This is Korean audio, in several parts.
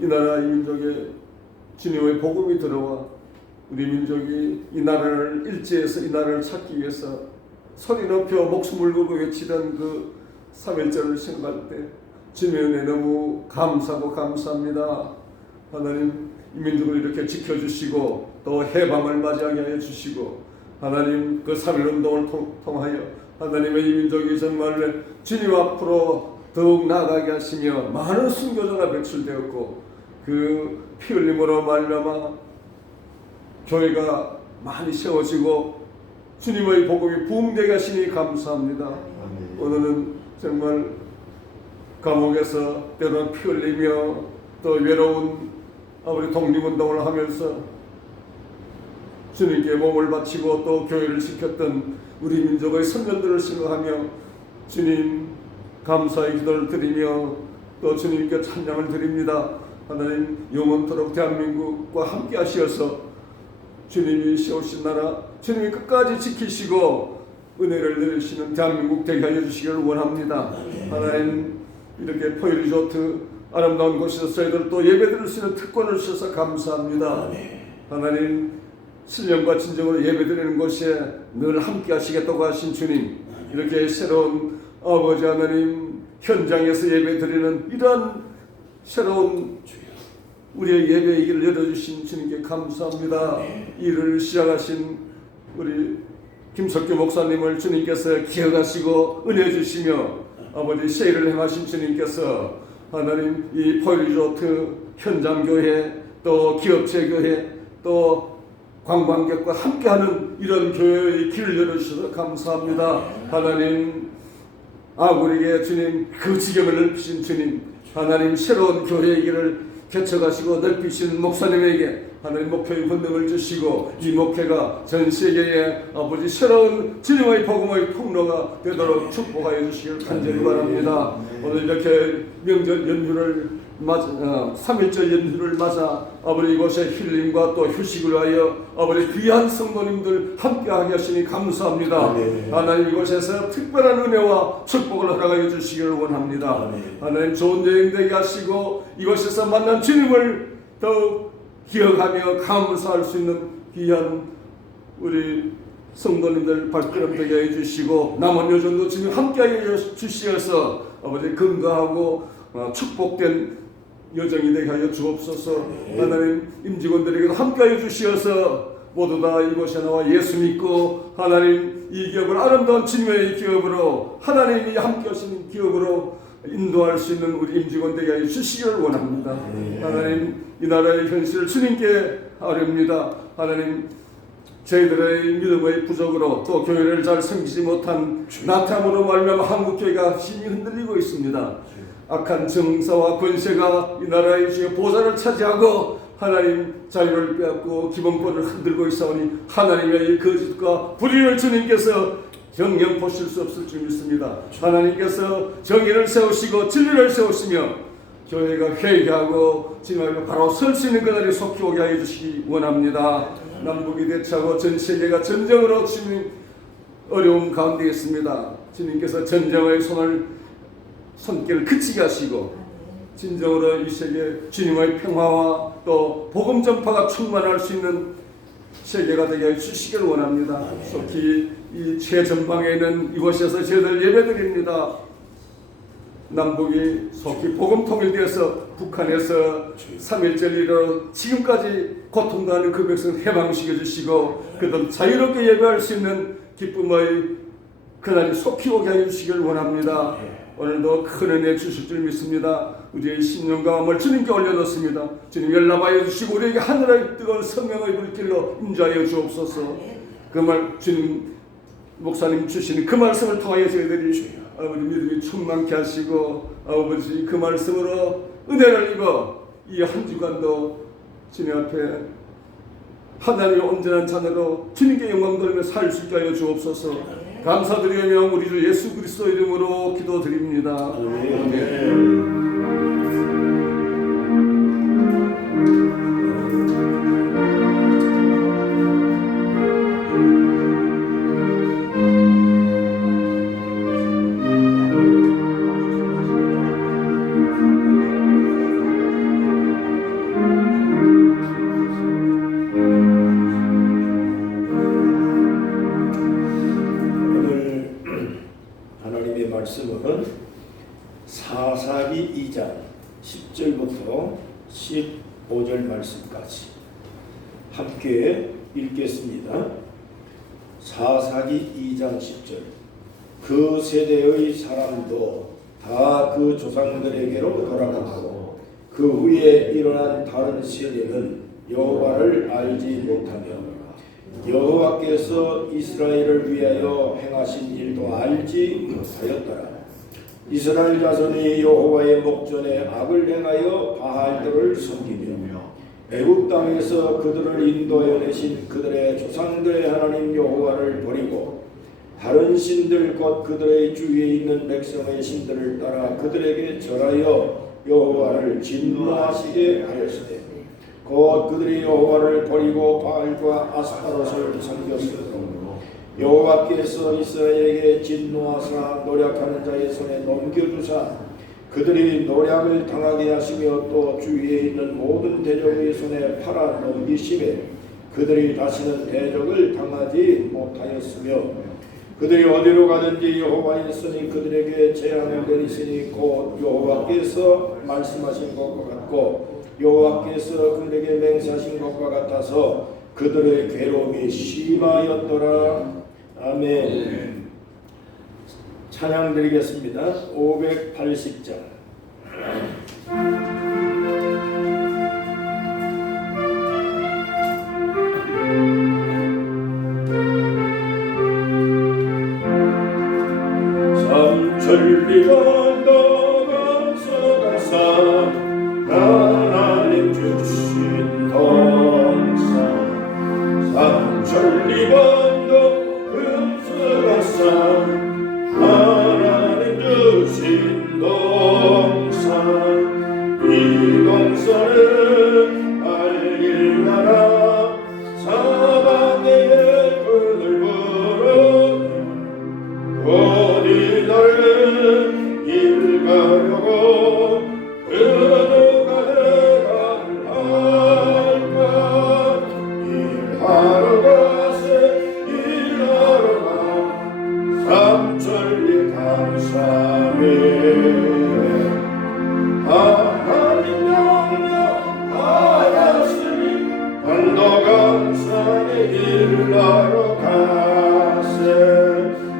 이 나라 이 민족에 주님의 복음이 들어와 우리 민족이 이 나라를 일제해서 이 나라를 찾기 위해서 소리 높여 목숨을 걸고 외치던 그 3.1절을 생각할 때 주님의 은혜 너무 감사하고 감사합니다. 하나님 이 민족을 이렇게 지켜주시고 또 해방을 맞이하게 하여 주시고 하나님 그 3.1운동을 통하여 하나님의 이 민족이 정말 주님 앞으로 더욱 나아가게 하시며 많은 순교자가 배출되었고 그 피 흘림으로 말미암아 교회가 많이 세워지고 주님의 복음이 부흥되게 하시니 감사합니다. 오늘은 정말 감옥에서 때로는 피 흘리며 또 외로운 아버지 독립운동을 하면서 주님께 몸을 바치고 또 교회를 지켰던 우리 민족의 선전들을 생각하며 주님 감사의 기도를 드리며 또 주님께 찬양을 드립니다. 하나님 영원토록 대한민국과 함께 하시어서 주님이 세우신 나라 주님이 끝까지 지키시고 은혜를 내리시는 대한민국 되게 하여 주시기를 원합니다. 하나님 이렇게 포유리조트 아름다운 곳에서 저희들 또 예배드릴 수 있는 특권을 주셔서 감사합니다. 하나님 신령과 진정으로 예배드리는 곳에 늘 함께 하시겠다고 하신 주님 이렇게 새로운 아버지 하나님 현장에서 예배드리는 이러한 새로운 우리의 예배의 길을 열어주신 주님께 감사합니다. 일을 시작하신 우리 김석규 목사님을 주님께서 기억하시고 은혜 주시며 아버지 세일을 행하신 주님께서 하나님 이 포유리조트 현장교회 또 기업체교회 또 관광객과 함께하는 이런 교회의 길을 열어주셔서 감사합니다. 하나님 아구리게 주님 그 지경을 넓히신 주님 하나님 새로운 교회의 길을 개척하시고 넓히신 목사님에게 하나님 목회의 권능을 주시고 이 목회가 전 세계에 아버지 새로운 주님의 복음의 통로가 되도록 축복하여 주시길 간절히 바랍니다. 오늘 이렇게 명절 연휴를 맞아 3.1절 연휴를 맞아 아버지 이곳에 힐링과 또 휴식을 위하여 아버지 귀한 성도님들 함께하게 하시니 감사합니다. 하나님 이곳에서 특별한 은혜와 축복을 허락하여 주시기를 원합니다. 하나님 좋은 여행 되게 하시고 이곳에서 만난 주님을 더욱 기억하며 감사할 수 있는 귀한 우리 성도님들 발걸음 되게 해주시고 남은 여정도 주님 함께하여 주시어서 아버지 건강하고 축복된 여정이 되게 하여 주옵소서. 하나님 임직원들에게도 함께하여 주시어서 모두 다 이곳에 나와 예수 믿고 하나님 이 기업을 아름다운 주님의 기업으로 하나님이 함께 하시는 기업으로 인도할 수 있는 우리 임직원 되게 하여 주시기를 원합니다. 하나님 이 나라의 현실을 주님께 아뢰옵니다. 하나님 저희들의 믿음의 부족으로 또 교회를 잘 섬기지 못한 나탐으로 말미암아 한국교회가 힘이 흔들리고 있습니다. 악한 정사와 권세가 이 나라의 보좌를 차지하고 하나님 자유를 빼앗고 기본권을 흔들고 있사오니 하나님의 이 거짓과 불의를 주님께서 정령 보실 수 없을 줄 믿습니다. 하나님께서 정의를 세우시고 진리를 세우시며 교회가 회개하고 지금 바로 설 수 있는 그날이 속히 오게 하여 주시기 원합니다. 남북이 대차고 전 세계가 전쟁으로 지금 어려움 가운데 있습니다. 주님께서 전쟁의 손길을 그치게 하시고 진정으로 이 세계 주님의 평화와 또 복음 전파가 충만할 수 있는 세계가 되게 해주시기를 원합니다. 속히 이 최전방에 있는 이곳에서 저희들 예배드립니다. 남북이 속히 복음 통일되어서 북한에서 3.1절 이후로 지금까지 고통당하는 그 백성 해방시켜 주시고 그들 자유롭게 예배할 수 있는 기쁨의 그날이 속히 오게 하여 주시기를 원합니다. 오늘도 큰 은혜 주실 줄 믿습니다. 우리의 신령과 마음을 주님께 올려놓습니다. 주님 연락하여 주시고 우리에게 하늘의 뜨거운 성령의 불길로 임재하여 주옵소서. 그 말 주님 목사님 주시는 그 말씀을 통하여 저희들이 아버지 믿음이 충만케 하시고 아버지 그 말씀으로 은혜를 입어 이 한 주간도 주님 앞에 하나님의 온전한 자녀로 주님께 영광 돌리며 살 수 있게 하여 주옵소서. 감사드리며 우리 주 예수 그리스도 이름으로 기도드립니다. 아멘. 10절부터 15절 말씀까지 함께 읽겠습니다. 사사기 2장 10절. 그 세대의 사람도 다 그 조상들에게로 돌아가고 그 후에 일어난 다른 세대는 여호와를 알지 못하며 여호와께서 이스라엘을 위하여 행하신 일도 알지 못하였더라. 이스라엘 자손이 여호와의 목전에 악을 행하여 바알들을 섬기며 애굽 땅에서 그들을 인도해 내신 그들의 조상들의 하나님 여호와를 버리고 다른 신들 곧 그들의 주위에 있는 백성의 신들을 따라 그들에게 절하여 여호와를 진노하시게 하였으되 곧 그들이 여호와를 버리고 바알과 아스타롯을 섬겼으므로 여호와께서 이스라엘에게 진노하사 노략하는 자의 손에 넘겨주사 그들이 노략을 당하게 하시며 또 주위에 있는 모든 대적의 손에 팔아 넘기심에 그들이 다시는 대적을 당하지 못하였으며 그들이 어디로 가든지 여호와의 손이 그들에게 재앙을 내리시니 곧 여호와께서 말씀하신 것과 같고 여호와께서 그들에게 맹세하신 것과 같아서 그들의 괴로움이 심하였더라. 아멘. 찬양 드리겠습니다. 580장. 삼천리가 넘어서 산 하나님 주신 동산 삼천리 건너 산 하나님 주신 동산 이 동산은 알릴 나라 사방에 그늘 부르니 어디 너를 일가려고 어느 가를 할까 일하러 가세 일하러 가 삼천리 감사해 하나님 명령 받았으니 반도강산에 일하러 가세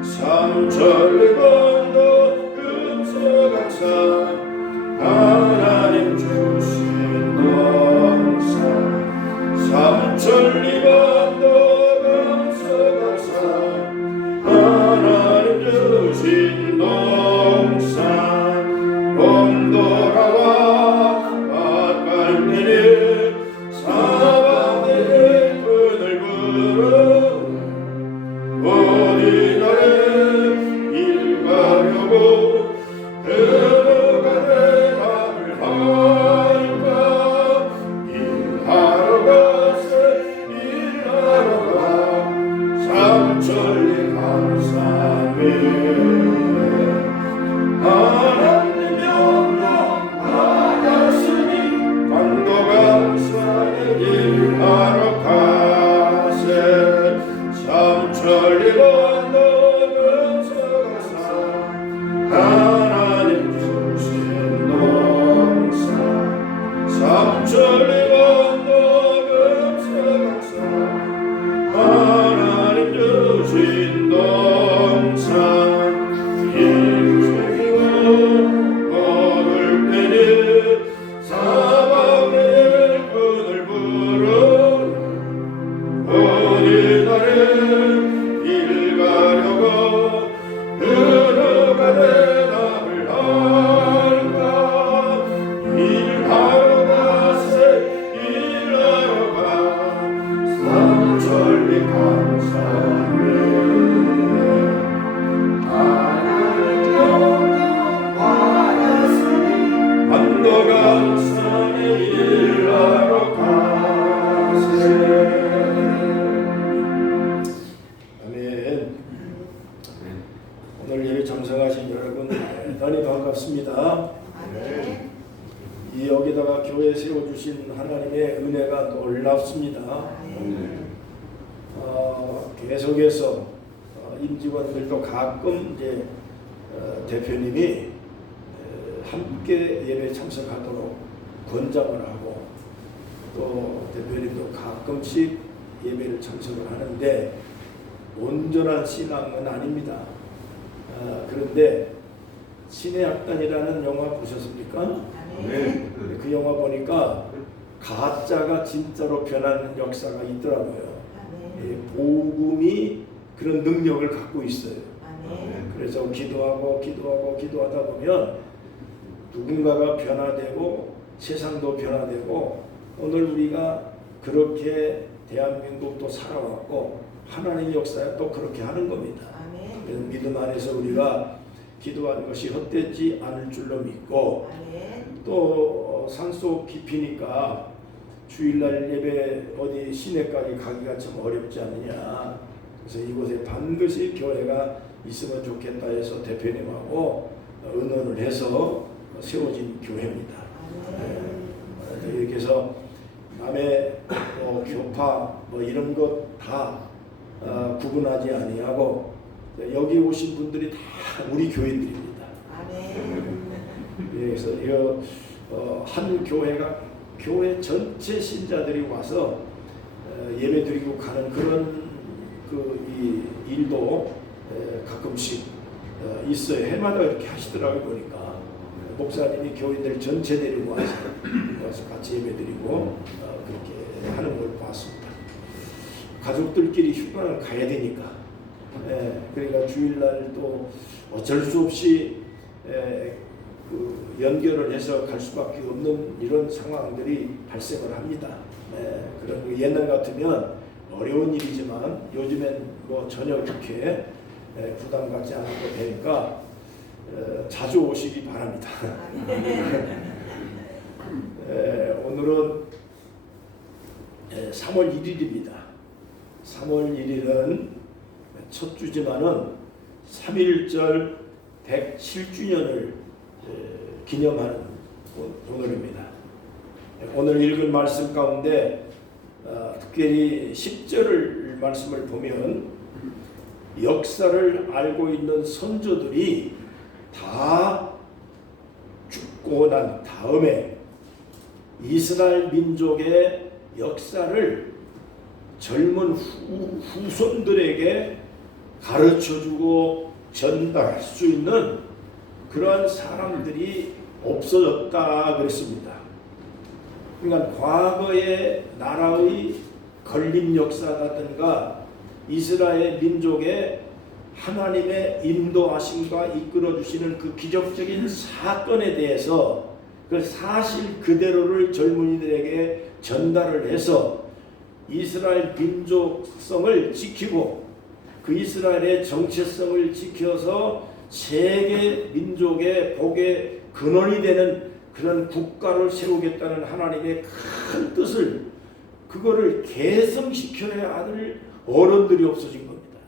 삼천리 건너 금서강산 하나님 주신 동산 삼천리 건너 금서강산 하나님 주신 동산 봄 돌아와 밭갈매니 사방에 그늘 부르 어디 나를 일가려고 들어가네 나를 할까 일하러 가세 일하러 가 삼천리 감사해 하나님 명령 받았으니 반도강산에 일하러 가세 삼천리 건너 금서강산 하나님 주신 동산 삼천리 건너 금서강산 하나님 주신 동산 일주이고 거둘 때니 사방에 그늘 부르 어디 나를 일가려고 들어가네 나를 할까 일하러 가세 일하러 가 삼천리 감사해 하나님 명령 받았으니 반도강산에 일하러 가세 오늘 예배 참석하신 여러분 대단히 반갑습니다. 이 여기다가 교회 세워주신 하나님의 은혜가 놀랍습니다. 계속해서 임직원들도 가끔 이제 대표님이 함께 예배 참석하도록 권장을 하고 또 대표님도 가끔씩 예배를 참석을 하는데 온전한 신앙은 아닙니다. 그런데 신의 악단이라는 영화 보셨습니까? 네. 그 영화 보니까 가짜가 진짜로 변하는 역사가 있더라고요. 복음이 그런 능력을 갖고 있어요. 그래서 기도하다 보면 누군가가 변화되고 세상도 변화되고 오늘 우리가 그렇게 대한민국도 살아왔고 하나님의 역사에 또 그렇게 하는 겁니다. 믿음 안에서 우리가 기도하는 것이 헛되지 않을 줄로 믿고 또 산속 깊이니까 주일날 예배 어디 시내까지 가기가 참 어렵지 않느냐. 그래서 이곳에 반드시 교회가 있으면 좋겠다 해서 대표님하고 의논을 해서 세워진 교회입니다. 이렇게 해서 남의 교파 이런 것 다 구분하지 아니하고 여기 오신 분들이 다 우리 교인들입니다. 그래서 한 교회가 교회 전체 신자들이 와서 예배드리고 가는 그런 이 일도 가끔씩 있어요. 해마다 이렇게 하시더라고요. 보니까 목사님이 교인들 전체 데리고 와서 같이 예배드리고 그렇게 하는 걸 봤습니다. 가족들끼리 휴가를 가야 되니까 그러니까 주일날 또 어쩔 수 없이 그 연결을 해서 갈 수밖에 없는 이런 상황들이 발생을 합니다. 그런 옛날 같으면 어려운 일이지만 요즘엔 전혀 그렇게 부담 갖지 않고 되니까 자주 오시기 바랍니다. 오늘은 3월 1일입니다. 3월 1일은 첫 주지만은 3.1절 107주년을 기념하는 오늘입니다. 오늘 읽은 말씀 가운데 특별히 10절을 말씀을 보면 역사를 알고 있는 선조들이 다 죽고 난 다음에 이스라엘 민족의 역사를 젊은 후손들에게 가르쳐주고 전달할 수 있는 그러한 사람들이 없어졌다 그랬습니다. 그러니까 과거의 나라의 건립 역사라든가 이스라엘 민족의 하나님의 인도하심과 이끌어주시는 그 기적적인 사건에 대해서 그 사실 그대로를 젊은이들에게 전달을 해서 이스라엘 민족성을 지키고 그 이스라엘의 정체성을 지켜서 세계 민족의 복의 근원이 되는 그런 국가를 세우겠다는 하나님의 큰 뜻을 그거를 개성시켜야 할 어른들이 없어진 겁니다.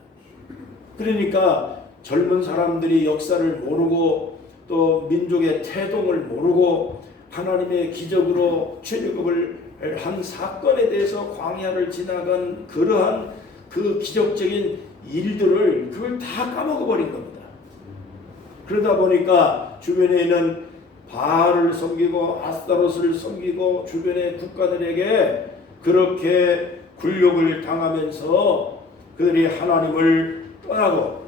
그러니까 젊은 사람들이 역사를 모르고 또 민족의 태동을 모르고 하나님의 기적으로 출애굽을 한 사건에 대해서 광야를 지나간 그러한 그 기적적인 일들을 그걸 다 까먹어버린 겁니다. 그러다 보니까 주변에 있는 바알을 섬기고 아스타로스를 섬기고 주변의 국가들에게 그렇게 굴욕을 당하면서 그들이 하나님을 떠나고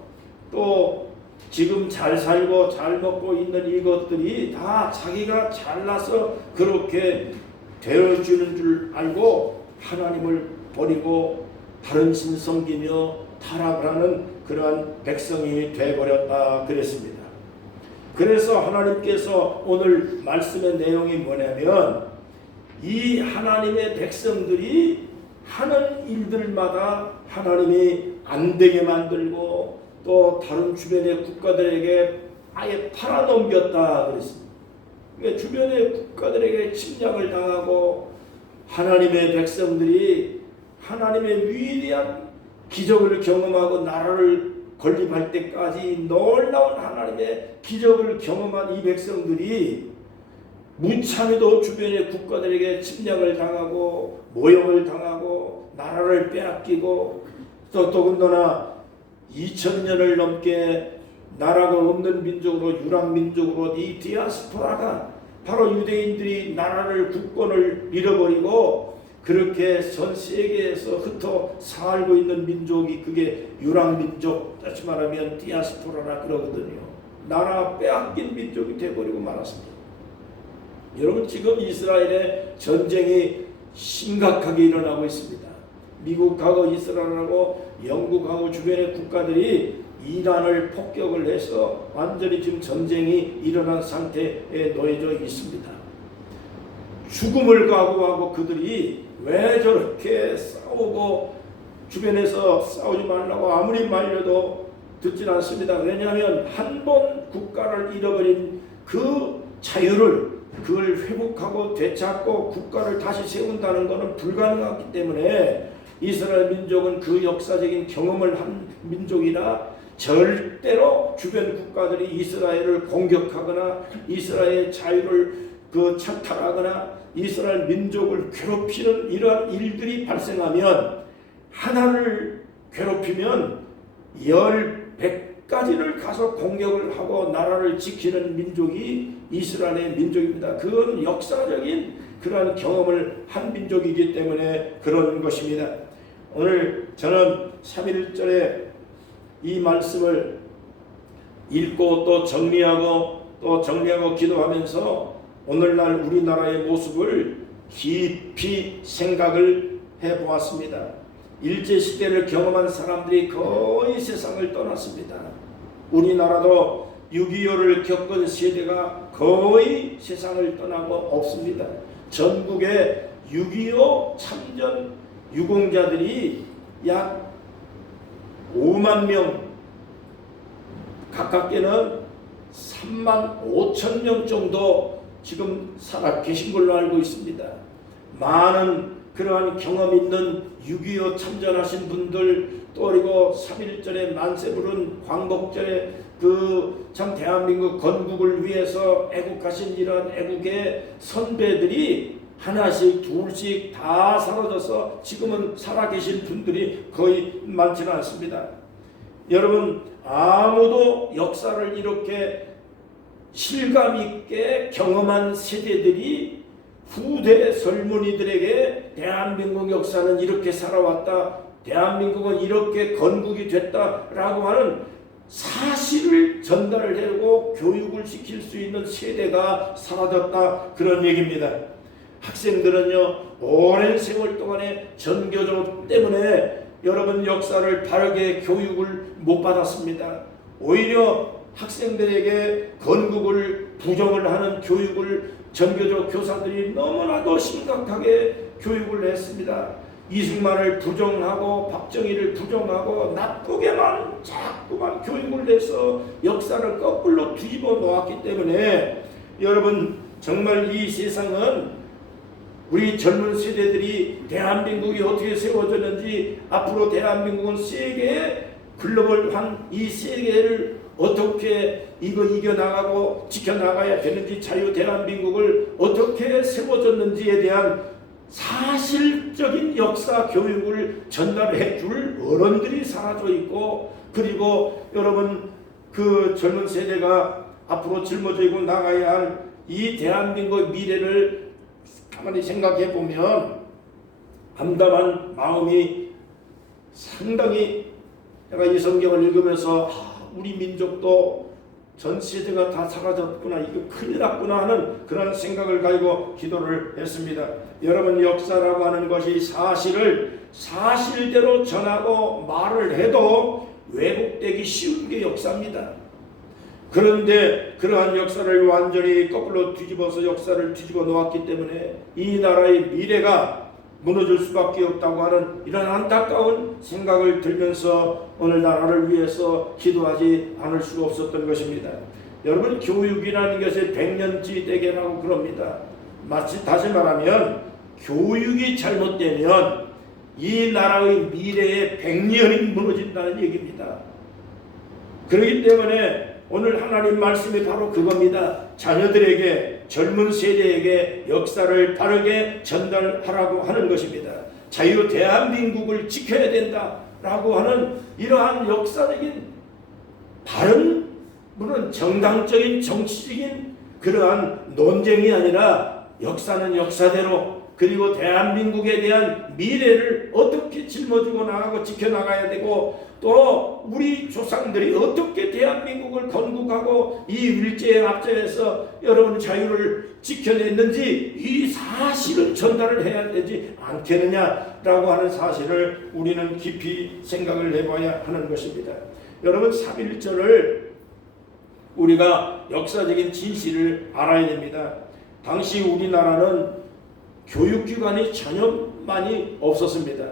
또 지금 잘 살고 잘 먹고 있는 이것들이 다 자기가 잘나서 그렇게 되어주는 줄 알고 하나님을 버리고 다른 신 섬기며 타락을 하는 그러한 백성이 되어버렸다 그랬습니다. 그래서 하나님께서 오늘 말씀의 내용이 뭐냐면 이 하나님의 백성들이 하는 일들마다 하나님이 안 되게 만들고 또 다른 주변의 국가들에게 아예 팔아넘겼다 그랬습니다. 그러니까 주변의 국가들에게 침략을 당하고 하나님의 백성들이 하나님의 위대한 기적을 경험하고 나라를 건립할 때까지 놀라운 하나님의 기적을 경험한 이 백성들이 무참히도 주변의 국가들에게 침략을 당하고 모욕을 당하고 나라를 빼앗기고 또 더군다나 2000년을 넘게 나라가 없는 민족으로, 유랑민족으로, 이 디아스포라가 바로 유대인들이 나라를, 국권을 잃어버리고 그렇게 전 세계에서 흩어 살고 있는 민족이, 그게 유랑민족, 다시 말하면 디아스포라라 그러거든요. 나라 빼앗긴 민족이 되어버리고 말았습니다. 여러분, 지금 이스라엘의 전쟁이 심각하게 일어나고 있습니다. 미국하고 이스라엘하고 영국하고 주변의 국가들이 이란을 폭격을 해서 완전히 지금 전쟁이 일어난 상태에 놓여져 있습니다. 죽음을 각오하고 그들이 왜 저렇게 싸우고, 주변에서 싸우지 말라고 아무리 말려도 듣진 않습니다. 왜냐하면 한 번 국가를 잃어버린 그 자유를, 그걸 회복하고 되찾고 국가를 다시 세운다는 것은 불가능하기 때문에 이스라엘 민족은 그 역사적인 경험을 한 민족이라 절대로 주변 국가들이 이스라엘을 공격하거나 이스라엘의 자유를 착탈하거나 이스라엘 민족을 괴롭히는 이러한 일들이 발생하면, 하나를 괴롭히면 100가지를 가서 공격을 하고 나라를 지키는 민족이 이스라엘의 민족입니다. 그건 역사적인 그러한 경험을 한 민족이기 때문에 그런 것입니다. 오늘 저는 3.1절에 이 말씀을 읽고 또 정리하고 기도하면서 오늘날 우리나라의 모습을 깊이 생각을 해보았습니다. 일제시대를 경험한 사람들이 거의 세상을 떠났습니다. 우리나라도 6.25를 겪은 세대가 거의 세상을 떠나고 없습니다. 전국에 6.25 참전 유공자들이 약 5만 명, 가깝게는 3만 5천 명 정도 지금 살아 계신 걸로 알고 있습니다. 많은 그러한 경험 있는 6.25 참전하신 분들, 또 그리고 3.1절에 만세 부른 광복절에 참 대한민국 건국을 위해서 애국하신 이런 애국의 선배들이 하나씩 둘씩 다 사라져서 지금은 살아계신 분들이 거의 많지는 않습니다. 여러분, 아무도 역사를 이렇게 실감있게 경험한 세대들이 후대 젊은이들에게 대한민국 역사는 이렇게 살아왔다, 대한민국은 이렇게 건국이 됐다라고 하는 사실을 전달을 하고 교육을 시킬 수 있는 세대가 사라졌다, 그런 얘기입니다. 학생들은요, 오랜 세월 동안의 전교조 때문에 여러분 역사를 바르게 교육을 못 받았습니다. 오히려 학생들에게 건국을 부정을 하는 교육을 전교조 교사들이 너무나도 심각하게 교육을 했습니다. 이승만을 부정하고 박정희를 부정하고 나쁘게만 자꾸만 교육을 해서 역사를 거꾸로 뒤집어 놓았기 때문에 여러분, 정말 이 세상은 우리 젊은 세대들이 대한민국이 어떻게 세워졌는지, 앞으로 대한민국은 세계의 글로벌한 이 세계를 어떻게 이겨나가고 지켜나가야 되는지, 자유 대한민국을 어떻게 세워졌는지에 대한 사실적인 역사 교육을 전달해 줄 어른들이 사라져 있고, 그리고 여러분, 그 젊은 세대가 앞으로 짊어지고 나가야 할 이 대한민국의 미래를 가만히 생각해 보면 암담한 마음이 상당히, 제가 이 성경을 읽으면서 우리 민족도 전 세대가 다 사라졌구나, 이거 큰일 났구나 하는 그런 생각을 가지고 기도를 했습니다. 여러분, 역사라고 하는 것이 사실을 사실대로 전하고 말을 해도 왜곡되기 쉬운 게 역사입니다. 그런데 그러한 역사를 완전히 거꾸로 뒤집어서 역사를 뒤집어 놓았기 때문에 이 나라의 미래가 무너질 수밖에 없다고 하는 이런 안타까운 생각을 들면서 오늘 나라를 위해서 기도하지 않을 수가 없었던 것입니다. 여러분, 교육이라는 것이 백년지대계라고 그럽니다. 마치 다시 말하면 교육이 잘못되면 이 나라의 미래의 100년이 무너진다는 얘기입니다. 그렇기 때문에 오늘 하나님 말씀이 바로 그겁니다. 자녀들에게, 젊은 세대에게 역사를 바르게 전달하라고 하는 것입니다. 자유 대한민국을 지켜야 된다라고 하는 이러한 역사적인 바른 물론 정당적인 정치적인 그러한 논쟁이 아니라 역사는 역사대로, 그리고 대한민국에 대한 미래를 어떻게 짊어지고 나가고 지켜나가야 되고, 또 우리 조상들이 어떻게 대한민국을 건국하고 이 일제에 앞서서 여러분 자유를 지켜냈는지 이 사실을 전달을 해야 되지 않겠느냐라고 하는 사실을 우리는 깊이 생각을 해봐야 하는 것입니다. 여러분 3.1절을 우리가 역사적인 진실을 알아야 됩니다. 당시 우리나라는 교육기관이 전혀 많이 없었습니다.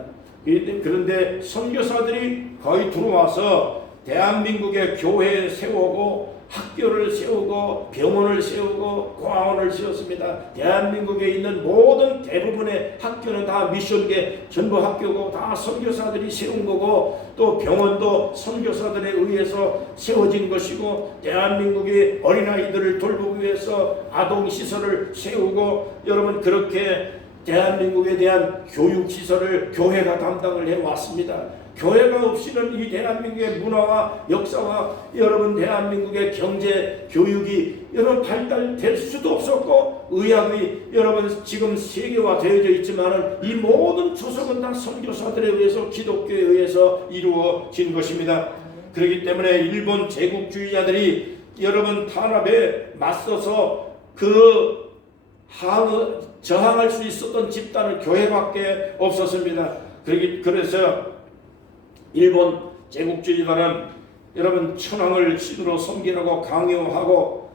그런데 선교사들이 거의 들어와서 대한민국의 교회를 세우고 학교를 세우고 병원을 세우고 고아원을 세웠습니다. 대한민국에 있는 모든 대부분의 학교는 다 미션계 전부 학교고 다 선교사들이 세운 거고, 또 병원도 선교사들에 의해서 세워진 것이고, 대한민국의 어린아이들을 돌보기 위해서 아동시설을 세우고, 여러분 그렇게 대한민국에 대한 교육시설을 교회가 담당을 해왔습니다. 교회가 없이는 이 대한민국의 문화와 역사와 여러분 대한민국의 경제, 교육이 여러분 발달될 수도 없었고, 의학이 여러분 지금 세계화되어져 있지만 이 모든 조석은 다 선교사들에 의해서 기독교에 의해서 이루어진 것입니다. 그렇기 때문에 일본 제국주의자들이 여러분 탄압에 맞서서 저항할 수 있었던 집단은 교회밖에 없었습니다. 그래서 일본 제국주의자는 여러분 천황을 신으로 섬기라고 강요하고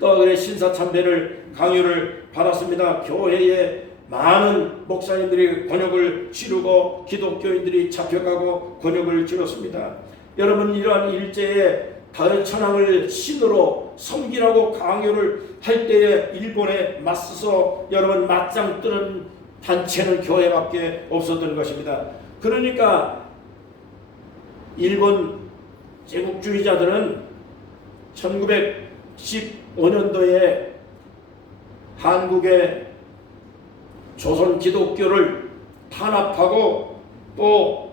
또 신사참배를 강요를 받았습니다. 교회에 많은 목사님들이 권역을 치르고 기독교인들이 잡혀가고 권역을 치렀습니다. 여러분 이러한 일제에 천황을 신으로 섬기라고 강요를 할 때에 일본에 맞서서 여러분 맞짱 뜨는 단체는 교회밖에 없었던 것입니다. 그러니까 일본 제국주의자들은 1915년도에 한국의 조선 기독교를 탄압하고 또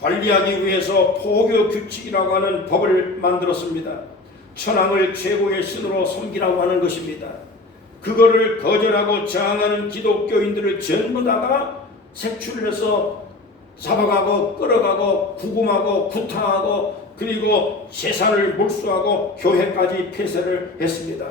관리하기 위해서 포교 규칙이라고 하는 법을 만들었습니다. 천황을 최고의 신으로 섬기라고 하는 것입니다. 그거를 거절하고 저항하는 기독교인들을 전부 다가 색출해서 잡아가고 끌어가고 구금하고 구타하고 그리고 재산을 몰수하고 교회까지 폐쇄를 했습니다.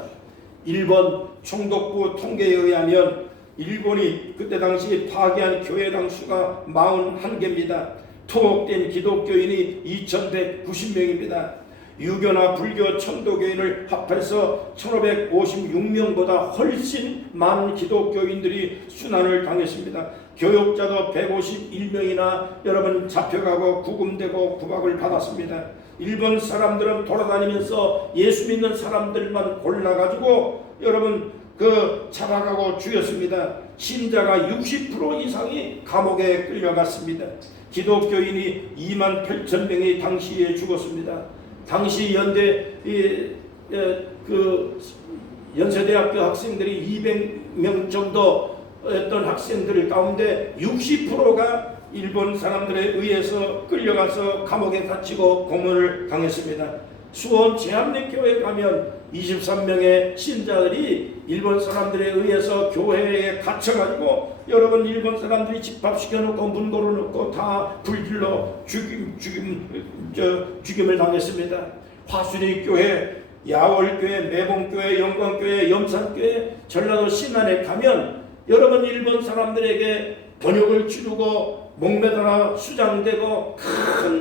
일본 총독부 통계에 의하면 일본이 그때 당시 파괴한 교회당 수가 41개입니다. 토목된 기독교인이 2190명입니다. 유교나 불교, 천도교인을 합해서 1556명보다 훨씬 많은 기독교인들이 순환을 당했습니다. 교육자도 151명이나 여러분 잡혀가고 구금되고 구박을 받았습니다. 일본 사람들은 돌아다니면서 예수 믿는 사람들만 골라가지고 여러분 잡아가고 죽였습니다. 신자가 60% 이상이 감옥에 끌려갔습니다. 기독교인이 28,000명이 당시에 죽었습니다. 당시 연세대학교 학생들이 200명 정도였던 학생들 가운데 60%가 일본 사람들에 의해서 끌려가서 감옥에 갇히고 고문을 당했습니다. 수원 제합리교회 가면 23명의 신자들이 일본 사람들에 의해서 교회에 갇혀가지고 여러분 일본 사람들이 집합시켜놓고 문 걸어놓고 다 불질러 죽임을 당했습니다. 화순이교회, 야월교회, 매봉교회, 영광교회, 염산교회, 전라도 신안에 가면 여러분 일본 사람들에게 번역을 치르고 목매달아 수장되고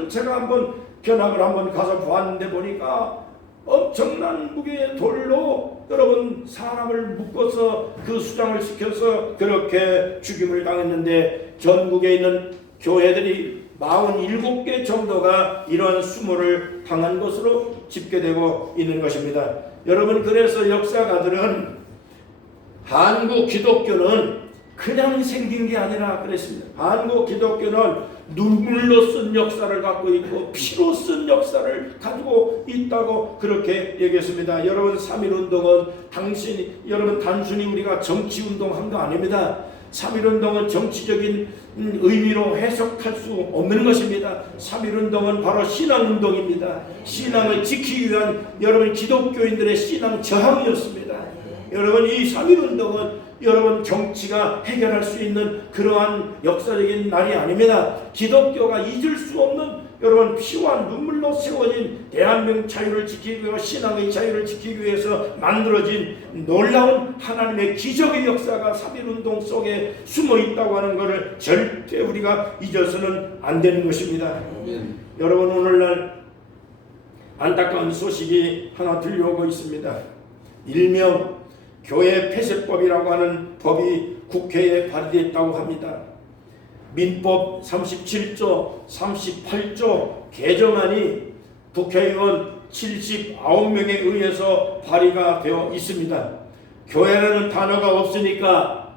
제가 한번 견학을 한번 가서 보았는데 보니까 엄청난 무게의 돌로 여러분 사람을 묶어서 그 수장을 시켜서 그렇게 죽임을 당했는데 전국에 있는 교회들이 47개 정도가 이러한 수모를 당한 것으로 집계되고 있는 것입니다. 여러분 그래서 역사가들은 한국 기독교는 그냥 생긴 게 아니라 그랬습니다. 한국 기독교는 눈물로 쓴 역사를 갖고 있고 피로 쓴 역사를 가지고 있다고 그렇게 얘기했습니다. 여러분 3.1운동은 여러분 단순히 우리가 정치운동한 거 아닙니다. 3.1운동은 정치적인 의미로 해석할 수 없는 것입니다. 3.1운동은 바로 신앙운동입니다. 신앙을 지키기 위한 여러분 기독교인들의 신앙 저항이었습니다. 여러분 이 3.1운동은 여러분 정치가 해결할 수 있는 그러한 역사적인 날이 아닙니다. 기독교가 잊을 수 없는 여러분 피와 눈물로 세워진 대한민국 자유를 지키기 위해 신앙의 자유를 지키기 위해서 만들어진 놀라운 하나님의 기적의 역사가 3.1운동 속에 숨어 있다고 하는 것을 절대 우리가 잊어서는 안 되는 것입니다. 여러분 오늘날 안타까운 소식이 하나 들려오고 있습니다. 일명 교회 폐쇄법이라고 하는 법이 국회에 발의됐다고 합니다. 민법 37조, 38조 개정안이 국회의원 79명에 의해서 발의가 되어 있습니다. 교회라는 단어가 없으니까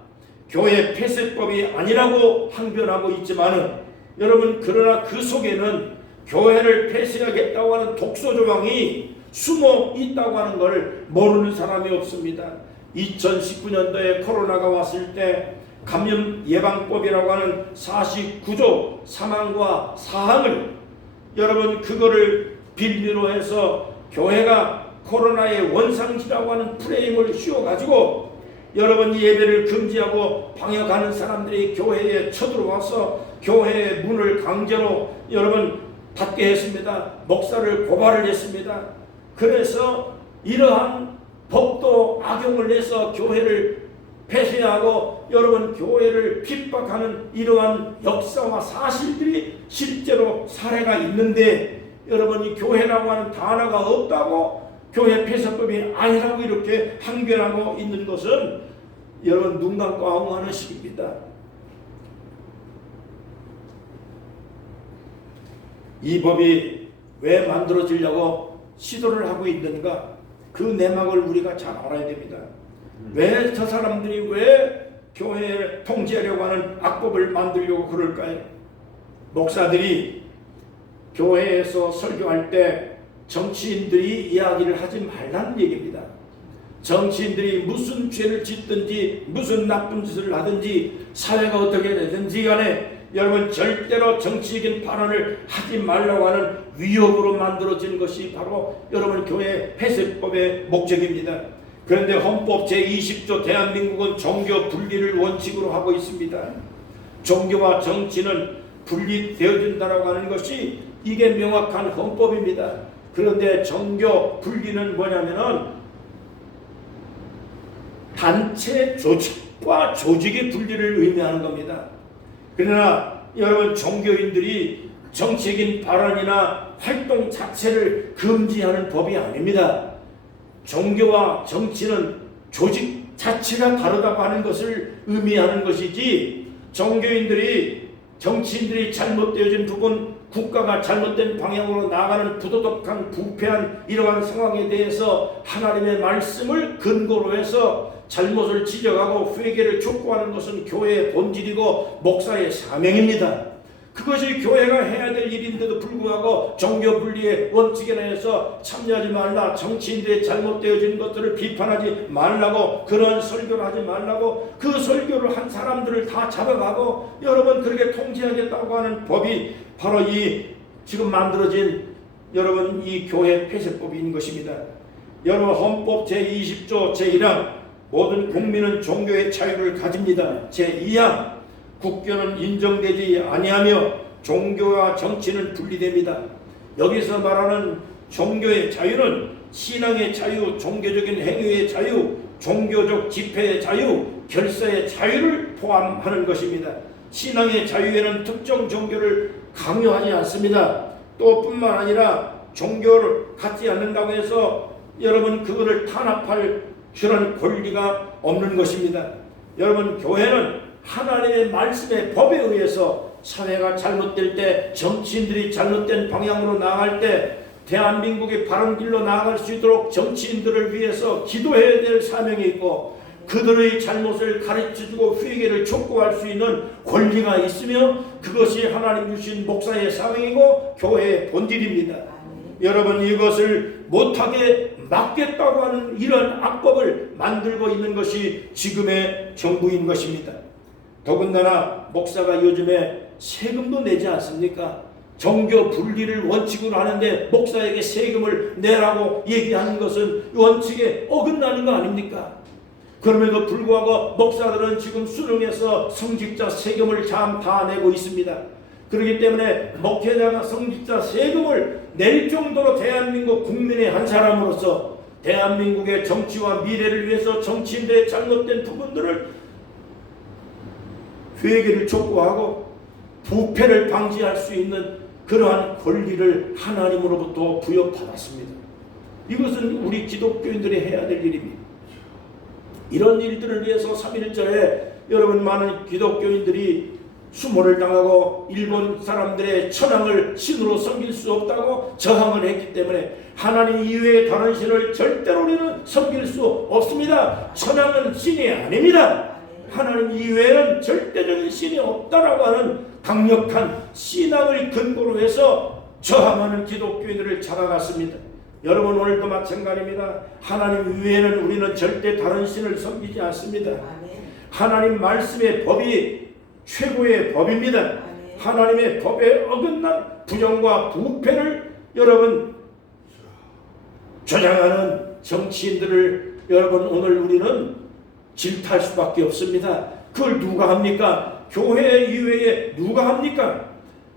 교회 폐쇄법이 아니라고 항변하고 있지만은 여러분 그러나 그 속에는 교회를 폐쇄하겠다고 하는 독소 조항이 숨어 있다고 하는 것을 모르는 사람이 없습니다. 2019년도에 코로나가 왔을 때 감염 예방법이라고 하는 49조 사망과 사항을 여러분 그거를 빌미로 해서 교회가 코로나의 원상지라고 하는 프레임을 씌워가지고 여러분 예배를 금지하고 방역하는 사람들이 교회에 쳐들어와서 교회의 문을 강제로 여러분 닫게 했습니다. 목사를 고발을 했습니다. 그래서 이러한 법도 악용을 해서 교회를 폐쇄하고 여러분 교회를 핍박하는 이러한 역사와 사실들이 실제로 사례가 있는데 여러분 이 교회라고 하는 단어가 없다고 교회 폐쇄법이 아니라고 이렇게 항변하고 있는 것은 여러분 눈 감고 아웅하는 식입니다. 이 법이 왜 만들어지려고 시도를 하고 있는가? 그 내막을 우리가 잘 알아야 됩니다. 왜 저 사람들이 왜 교회를 통제하려고 하는 악법을 만들려고 그럴까요? 목사들이 교회에서 설교할 때 정치인들이 이야기를 하지 말라는 얘기입니다. 정치인들이 무슨 죄를 짓든지 무슨 나쁜 짓을 하든지 사회가 어떻게 되든지 간에 여러분 절대로 정치적인 발언을 하지 말라고 하는 위협으로 만들어진 것이 바로 여러분 교회 폐쇄법의 목적입니다. 그런데 헌법 제20조 대한민국은 종교 분리를 원칙으로 하고 있습니다. 종교와 정치는 분리되어진다라고 하는 것이 이게 명확한 헌법입니다. 그런데 종교 분리는 뭐냐면은 단체 조직과 조직의 분리를 의미하는 겁니다. 그러나 여러분 종교인들이 정치적인 발언이나 활동 자체를 금지하는 법이 아닙니다. 종교와 정치는 조직 자체가 다르다고 하는 것을 의미하는 것이지 종교인들이 정치인들이 잘못되어진 부분 국가가 잘못된 방향으로 나가는 부도덕한 부패한 이러한 상황에 대해서 하나님의 말씀을 근거로 해서 잘못을 지적하고 회개를 촉구하는 것은 교회의 본질이고 목사의 사명입니다. 그것이 교회가 해야 될 일인데도 불구하고 종교 분리의 원칙에 대해서 참여하지 말라, 정치인들의 잘못되어진 것들을 비판하지 말라고, 그런 설교를 하지 말라고, 그 설교를 한 사람들을 다 잡아가고 여러분 그렇게 통제하겠다고 하는 법이 바로 이 지금 만들어진 여러분 이 교회 폐쇄법인 것입니다. 여러분 헌법 제20조 제1항 모든 국민은 종교의 자유를 가집니다. 제2항 국교는 인정되지 아니하며 종교와 정치는 분리됩니다. 여기서 말하는 종교의 자유는 신앙의 자유, 종교적인 행위의 자유, 종교적 집회의 자유, 결사의 자유를 포함하는 것입니다. 신앙의 자유에는 특정 종교를 강요하지 않습니다. 또 뿐만 아니라 종교를 갖지 않는다고 해서 여러분 그거를 탄압할 그런 권리가 없는 것입니다. 여러분 교회는 하나님의 말씀의 법에 의해서 사회가 잘못될 때, 정치인들이 잘못된 방향으로 나아갈 때 대한민국이 바른 길로 나아갈 수 있도록 정치인들을 위해서 기도해야 될 사명이 있고 그들의 잘못을 가르쳐주고 회개를 촉구할 수 있는 권리가 있으며 그것이 하나님 주신 목사의 사명이고 교회의 본질입니다. 여러분 이것을 못하게 막겠다고 하는 이런 악법을 만들고 있는 것이 지금의 정부인 것입니다. 더군다나 목사가 요즘에 세금도 내지 않습니까? 정교 분리를 원칙으로 하는데 목사에게 세금을 내라고 얘기하는 것은 원칙에 어긋나는 거 아닙니까? 그럼에도 불구하고 목사들은 지금 수능에서 성직자 세금을 다 내고 있습니다. 그렇기 때문에 목회자가 성직자 세금을 낼 정도로 대한민국 국민의 한 사람으로서 대한민국의 정치와 미래를 위해서 정치인들의 잘못된 부분들을 회개를 촉구하고 부패를 방지할 수 있는 그러한 권리를 하나님으로부터 부여받았습니다. 이것은 우리 기독교인들이 해야 될 일입니다. 이런 일들을 위해서 3.1절에 여러분 많은 기독교인들이 수모를 당하고 일본 사람들의 천황을 신으로 섬길 수 없다고 저항을 했기 때문에 하나님 이외의 다른 신을 절대로 우리는 섬길 수 없습니다. 천황은 신이 아닙니다. 하나님 이외에는 절대적인 신이 없다라고 하는 강력한 신앙을 근거로 해서 저항하는 기독교인들을 잡아갔습니다. 여러분 오늘도 마찬가지입니다. 하나님 이외에는 우리는 절대 다른 신을 섬기지 않습니다. 하나님 말씀의 법이 최고의 법입니다. 하나님의 법에 어긋난 부정과 부패를 여러분 조장하는 정치인들을 여러분 오늘 우리는 질타할 수밖에 없습니다. 그걸 누가 합니까? 교회 이외에 누가 합니까?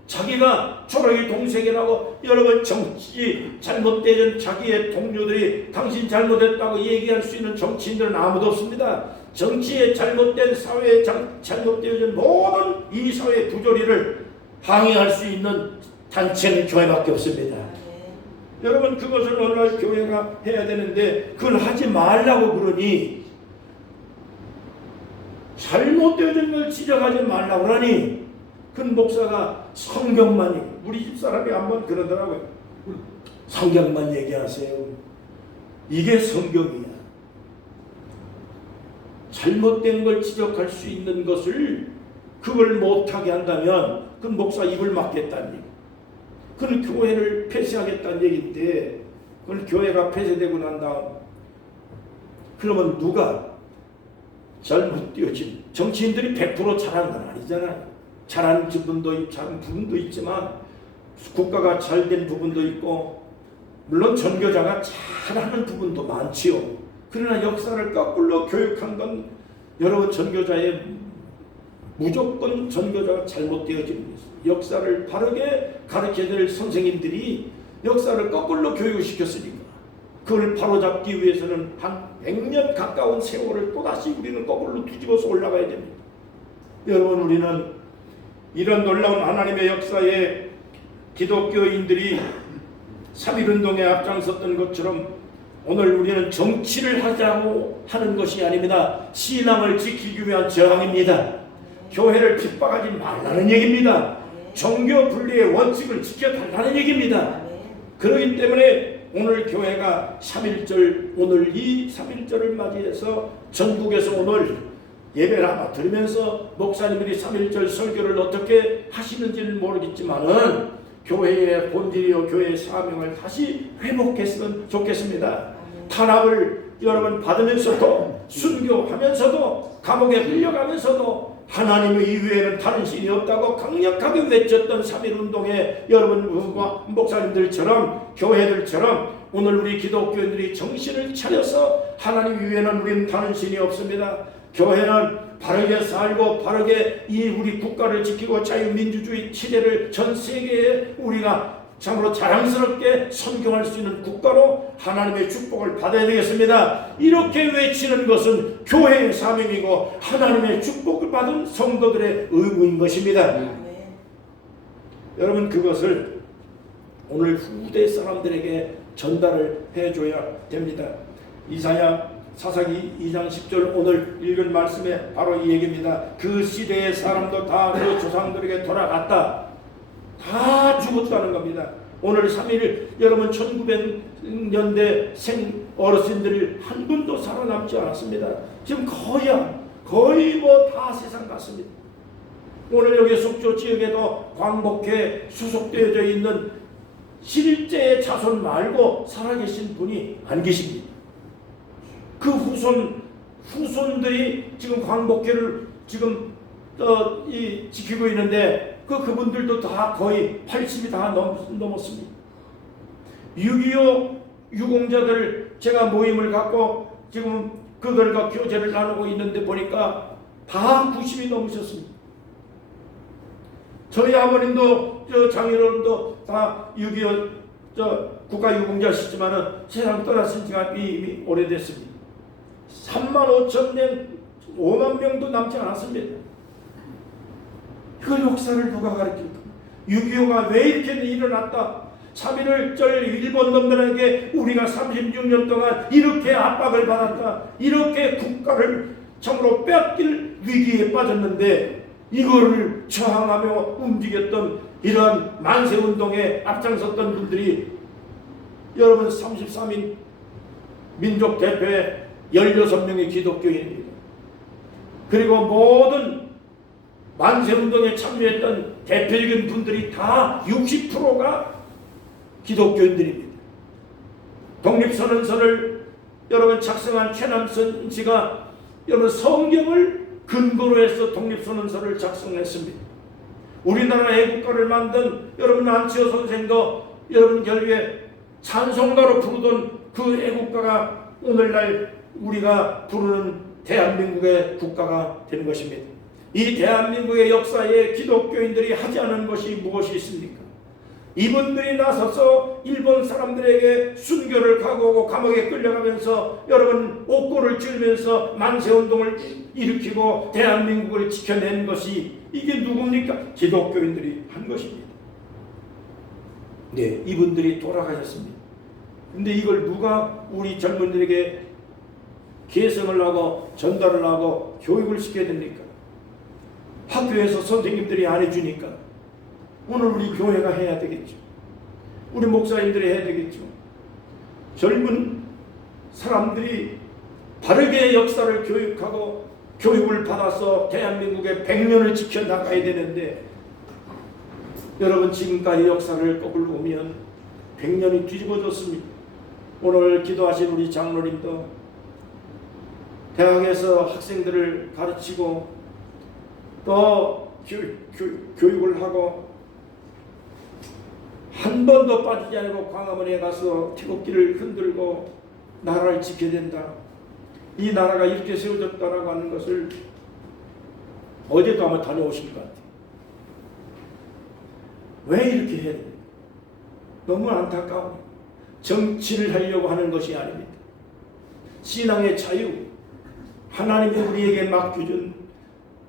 자기가 초록이 동생이라고 여러분 정치 잘못되는 자기의 동료들이 당신 잘못했다고 얘기할 수 있는 정치인들은 아무도 없습니다. 정치에 잘못된 사회에 잘못되어진 모든 이 사회 부조리를 항의할 수 있는 단체는 교회밖에 없습니다. 여러분 그것을 오늘날 교회가 해야 되는데 그걸 하지 말라고 그러니 잘못되어진 걸 지적하지 말라고 그러니 큰 목사가 성경만이 우리 집사람이 한번 그러더라고요. 성경만 얘기하세요. 이게 성경이야. 잘못된 걸 지적할 수 있는 것을 그걸 못하게 한다면 그 목사 입을 막겠다는 얘기. 그건 교회를 폐쇄하겠다는 얘기인데 그건 교회가 폐쇄되고 난 다음 그러면 누가 잘못되어진 정치인들이 100% 잘한 건 아니잖아요. 잘한 부분도 잘한 부분도 있지만 국가가 잘된 부분도 있고 물론 전교자가 잘하는 부분도 많지요. 그러나 역사를 거꾸로 교육한 건 여러분 전교자의 무조건 전교자가 잘못되어진 역사를 바르게 가르쳐야 될 선생님들이 역사를 거꾸로 교육을 시켰으니까 그걸 바로잡기 위해서는 한 100년 가까운 세월을 또다시 우리는 거꾸로 뒤집어서 올라가야 됩니다. 여러분 우리는 이런 놀라운 하나님의 역사에 기독교인들이 3.1운동에 앞장섰던 것처럼 오늘 우리는 정치를 하자고 하는 것이 아닙니다. 신앙을 지키기 위한 저항입니다. 교회를 핍박하지 말라는 얘기입니다. 종교 분리의 원칙을 지켜달라는 얘기입니다. 그렇기 때문에 오늘 교회가 3.1절 오늘 이 3.1절을 맞이해서 전국에서 오늘 예배를 아마 드리면서 목사님들이 3.1절 설교를 어떻게 하시는지는 모르겠지만은 교회의 본질이요 교회의 사명을 다시 회복했으면 좋겠습니다. 탄압을 여러분 받으면서도 순교하면서도 감옥에 끌려가면서도 하나님 이외에는 다른 신이 없다고 강력하게 외쳤던 3.1운동의 여러분 목사님들처럼 교회들처럼 오늘 우리 기독교인들이 정신을 차려서 하나님 이외에는 우리는 다른 신이 없습니다. 교회는 바르게 살고 바르게 이 우리 국가를 지키고 자유민주주의 시대를 전 세계에 우리가 참으로 자랑스럽게 선교할 수 있는 국가로 하나님의 축복을 받아야 되겠습니다. 이렇게 외치는 것은 교회의 사명이고 하나님의 축복을 받은 성도들의 의무인 것입니다. 여러분 그것을 오늘 후대 사람들에게 전달을 해줘야 됩니다. 이사야 사사기 2장 10절 오늘 읽은 말씀에 바로 이 얘기입니다. 그 시대의 사람도 다 그 조상들에게 돌아갔다. 다 죽었다는 겁니다. 오늘 3.1 여러분 1900년대 어르신들이 한 분도 살아남지 않았습니다. 지금 거의 뭐 다 세상 갔습니다. 오늘 여기 속초 지역에도 광복회 수속되어져 있는 실제의 자손 말고 살아계신 분이 안 계십니다. 그 후손들이 지금 광복회를 지금 지키고 있는데 그분들도 다 거의 80이 다 넘었습니다. 6.25 유공자들 제가 모임을 갖고 지금 그들과 교제를 나누고 있는데 보니까 다 90이 넘으셨습니다. 저희 아버님도 장인어른도 다 6.25 국가유공자시지만은 세상 떠나신 지가 이미 오래됐습니다. 35,000년 5만 명도 남지 않았습니다. 그 역사를 누가 가르칠까? 6.25가 왜 이렇게 일어났다? 3.1절 일본 놈들에게 우리가 36년 동안 이렇게 압박을 받았다. 이렇게 국가를 참으로 뺏길 위기에 빠졌는데 이거를 저항하며 움직였던 이러한 만세운동에 앞장섰던 분들이 여러분 33인 민족 대표의 16명의 기독교인입니다. 그리고 모든 만세운동에 참여했던 대표적인 분들이 다 60%가 기독교인들입니다. 독립선언서를 여러분 작성한 최남선 씨가 여러분 성경을 근거로 해서 독립선언서를 작성했습니다. 우리나라 애국가를 만든 여러분 안치호 선생도 여러분 결국에 찬송가로 부르던 그 애국가가 오늘날 우리가 부르는 대한민국의 국가가 된 것입니다. 이 대한민국의 역사에 기독교인들이 하지 않은 것이 무엇이 있습니까? 이분들이 나서서 일본 사람들에게 순교를 각오하고 감옥에 끌려가면서 여러분 옥고를 찌르면서 만세운동을 일으키고 대한민국을 지켜낸 것이 이게 누굽니까? 기독교인들이 한 것입니다. 네, 이분들이 돌아가셨습니다. 근데 이걸 누가 우리 젊은이들에게 계승을 하고 전달을 하고 교육을 시켜야 됩니까? 학교에서 선생님들이 안 해주니까 오늘 우리 교회가 해야 되겠죠. 우리 목사님들이 해야 되겠죠. 젊은 사람들이 바르게 역사를 교육하고 교육을 받아서 대한민국의 100년을 지켜나가야 되는데 여러분 지금까지 역사를 거꾸로 보면 100년이 뒤집어졌습니다. 오늘 기도하신 우리 장로님도 대학에서 학생들을 가르치고 또 교육을 하고 한 번도 빠지지 않고 광화문에 가서 태극기를 흔들고 나라를 지켜야 된다. 이 나라가 이렇게 세워졌다라고 하는 것을 어제도 아마 다녀오신 것 같아요. 왜 이렇게 해야 됩니까? 너무 안타까워. 정치를 하려고 하는 것이 아닙니다. 신앙의 자유, 하나님이 우리에게 맡겨준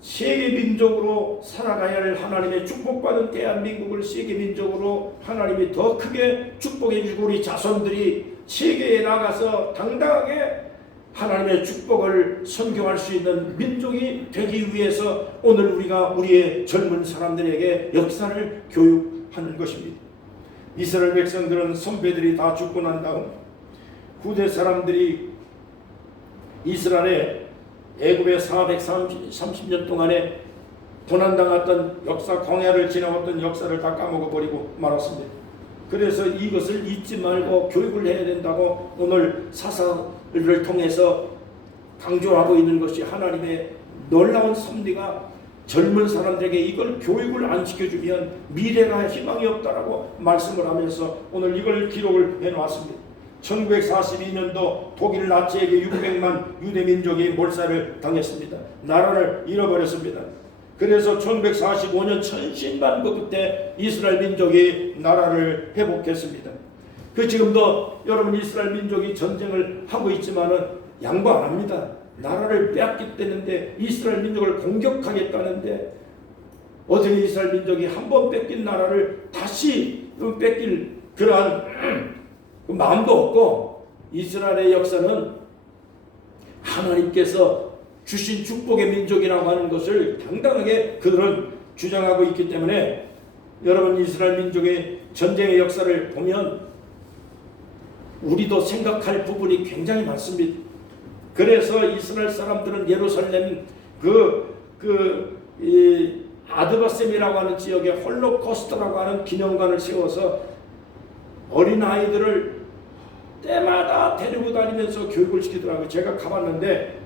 세계민족으로 살아가야 할 하나님의 축복받은 대한민국을 세계민족으로 하나님이 더 크게 축복해 주고 우리 자손들이 세계에 나가서 당당하게 하나님의 축복을 선교할 수 있는 민족이 되기 위해서 오늘 우리가 우리의 젊은 사람들에게 역사를 교육하는 것입니다. 이스라엘 백성들은 선배들이 다 죽고 난 다음 후대 사람들이 이스라엘에 애굽의 430년 동안에 고난당했던 역사, 광야를 지나왔던 역사를 다 까먹어버리고 말았습니다. 그래서 이것을 잊지 말고 교육을 해야 된다고 오늘 사사를 통해서 강조하고 있는 것이 하나님의 놀라운 섭리가 젊은 사람들에게 이걸 교육을 안 시켜주면 미래가 희망이 없다라고 말씀을 하면서 오늘 이걸 기록을 해놓았습니다. 1942년도 독일 나치에게 600만 유대 민족이 몰살을 당했습니다. 나라를 잃어버렸습니다. 그래서 1945년 천신만고 때 이스라엘 민족이 나라를 회복했습니다. 지금도 여러분 이스라엘 민족이 전쟁을 하고 있지만은 양보 안 합니다. 나라를 빼앗겠다는데 이스라엘 민족을 공격하겠다는데 어떻게 이스라엘 민족이 한 번 뺏긴 나라를 다시 뺏길 그러한 마음도 없고 이스라엘의 역사는 하나님께서 주신 축복의 민족이라고 하는 것을 당당하게 그들은 주장하고 있기 때문에 여러분 이스라엘 민족의 전쟁의 역사를 보면 우리도 생각할 부분이 굉장히 많습니다. 그래서 이스라엘 사람들은 예루살렘 아드바셈이라고 하는 지역에 홀로코스트라고 하는 기념관을 세워서 어린아이들을 때마다 데리고 다니면서 교육을 시키더라고요. 제가 가봤는데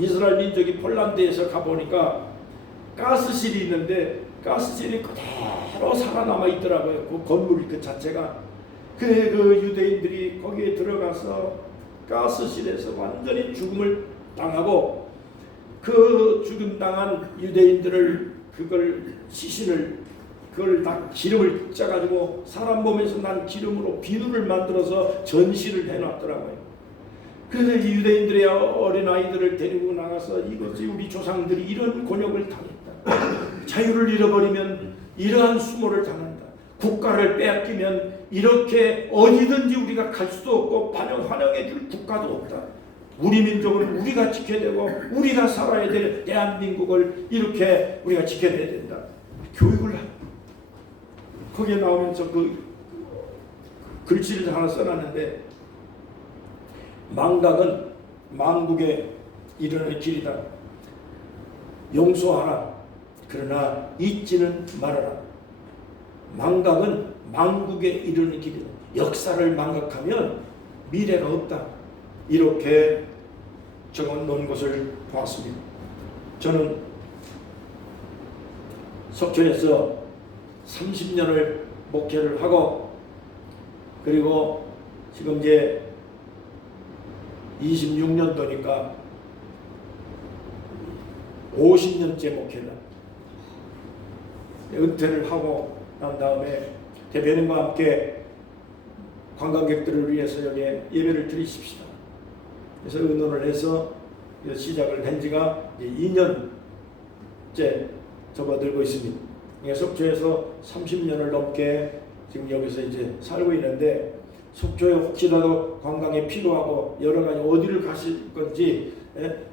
이스라엘 민족이 폴란드에서 가보니까 가스실이 있는데 가스실이 그대로 살아남아 있더라고요. 그 건물 그 자체가. 그래 그 유대인들이 거기에 들어가서 가스실에서 완전히 죽음을 당하고 그 죽음 당한 유대인들을 그걸 시신을 그걸 다 기름을 짜가지고 사람 몸에서 난 기름으로 비누를 만들어서 전시를 해놨더라고요. 그래서 이 유대인들의 어린 아이들을 데리고 나가서 이것이 우리 조상들이 이런 곤욕을 당했다. 자유를 잃어버리면 이러한 수모를 당한다. 국가를 빼앗기면 이렇게 어디든지 우리가 갈 수도 없고 환영해줄 국가도 없다. 우리 민족은 우리가 지켜야 되고 우리가 살아야 될 대한민국을 이렇게 우리가 지켜야 된다. 교육을 거기에 나오면서 그 글씨를 하나 써놨는데 망각은 망국에 이르는 길이다. 용서하라. 그러나 잊지는 말아라. 망각은 망국에 이르는 길이다. 역사를 망각하면 미래가 없다. 이렇게 적어놓은 것을 보았습니다. 저는 속초에서 30년을 목회를 하고 그리고 지금 이제 26년도니까 50년째 목회다. 은퇴를 하고 난 다음에 대표님과 함께 관광객들을 위해서 여기 예배를 드리십시다. 그래서 의논을 해서 시작을 한 지가 2년째 접어들고 있습니다. 속초에서 30년을 넘게 지금 여기서 이제 살고 있는데 속초에 혹시라도 관광에 필요하고 여러 가지 어디를 가실 건지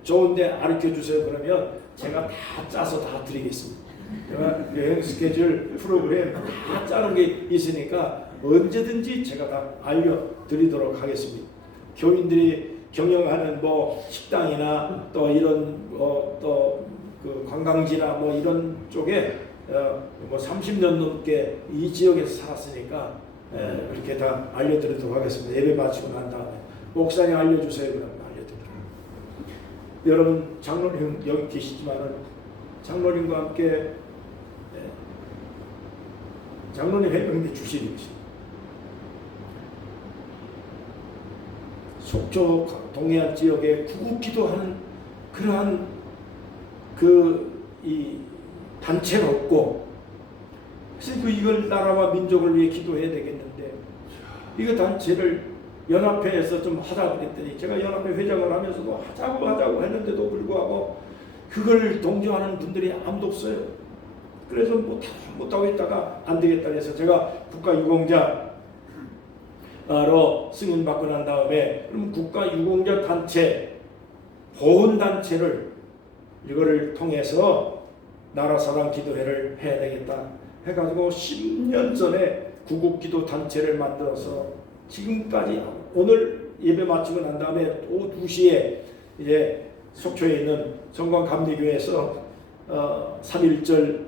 좋은데 가르쳐 주세요. 그러면 제가 다 짜서 다 드리겠습니다. 제가 여행 스케줄 프로그램 다 짜는 게 있으니까 언제든지 제가 다 알려드리도록 하겠습니다. 교인들이 경영하는 뭐 식당이나 또 이런 또 그 관광지나 뭐 이런 쪽에 뭐 30년 넘게 이 지역에서 살았으니까 그렇게 다 알려드리도록 하겠습니다. 예배 마치고 난 다음에 목사님 알려주세요. 그러면 알려드릴게요. 여러분 장로님 여기 계시지만은 장로님과 함께 장로님 해병대 출신이십니다. 속초 동해안 지역에 구국기도하는 그러한 이 단체가 없고 그래서 이걸 나라와 민족을 위해 기도해야 되겠는데 이거 단체를 연합회에서 좀 하자고 그랬더니 제가 연합회 회장을 하면서도 하자고 했는데도 불구하고 그걸 동조하는 분들이 아무도 없어요. 그래서 못하고 있다가 안 되겠다 해서 제가 국가유공자로 승인받고 난 다음에 그럼 국가유공자 단체 보훈단체를 이거를 통해서 나라사랑 기도회를 해야 되겠다 해가지고 10년 전에 구국기도 단체를 만들어서 지금까지 오늘 예배 마치고 난 다음에 오후 2시에 이제 속초에 있는 성광감리교회에서 3.1절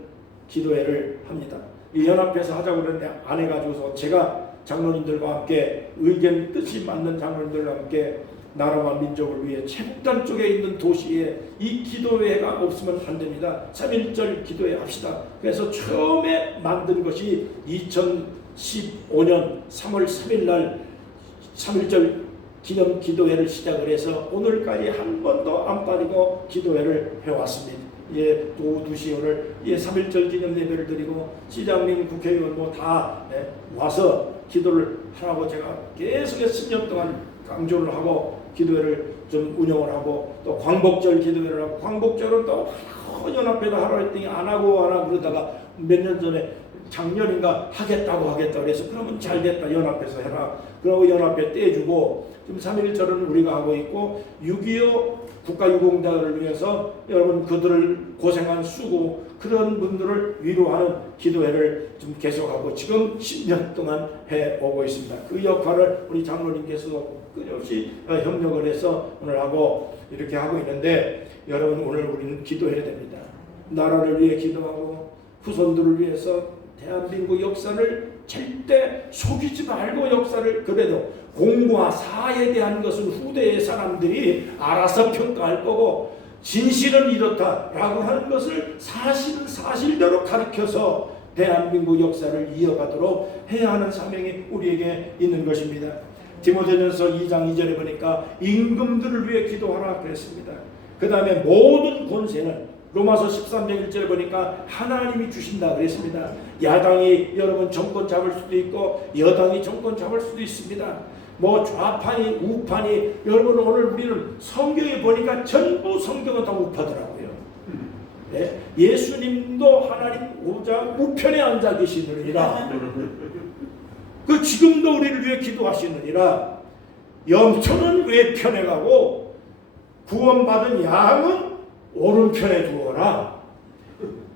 기도회를 합니다. 이 연합해서 하자고 그랬는데 안 해가지고서 제가 장로님들과 함께 의견 뜻이 맞는 장로님들과 함께 나라와 민족을 위해 최북단 쪽에 있는 도시에 이 기도회가 없으면 안 됩니다. 3.1절 기도회 합시다. 그래서 처음에 만든 것이 2015년 3월 3일 날 3.1절 기념 기도회를 시작을 해서 오늘까지 한 번도 안 빠지고 기도회를 해왔습니다. 오후 2시 오늘 3.1절 기념 예배를 드리고 시장님 국회의원 뭐 다 와서 기도를 하라고 제가 계속해서 10년 동안 강조를 하고 기도회를 좀 운영을 하고 또 광복절 기도회를 하고 광복절은 또 연합회도 하라 했더니 안 하고 그러다가 몇 년 전에 작년인가 하겠다고 그래서 그러면 잘 됐다 연합해서 해라 그러고 연합회 떼주고 지금 3.1절은 우리가 하고 있고 6.25 국가유공자를 위해서 여러분 그들을 고생한 수고 그런 분들을 위로하는 기도회를 좀 계속하고 지금 10년 동안 해오고 있습니다. 그 역할을 우리 장로님께서도 끊임없이 협력을 해서 오늘 하고 이렇게 하고 있는데 여러분 오늘 우리는 기도해야 됩니다. 나라를 위해 기도하고 후손들을 위해서 대한민국 역사를 절대 속이지 말고 역사를 그래도 공과 사에 대한 것은 후대의 사람들이 알아서 평가할 거고 진실은 이렇다라고 하는 것을 사실은 사실대로 가르쳐서 대한민국 역사를 이어가도록 해야 하는 사명이 우리에게 있는 것입니다. 디모데전서 2장 2절에 보니까 임금들을 위해 기도하라 그랬습니다. 그 다음에 모든 권세는 로마서 13장 1절에 보니까 하나님이 주신다 그랬습니다. 야당이 여러분 정권 잡을 수도 있고 여당이 정권 잡을 수도 있습니다. 뭐 좌판이 우판이, 여러분 오늘 우리는 성경에 보니까 전부 성경은 다 우파더라고요. 네? 예수님도 하나님 우편에 앉아 계시느니라. 그 지금도 우리를 위해 기도하시느니라. 영천은 외편에 가고 구원받은 양은 오른편에 두어라.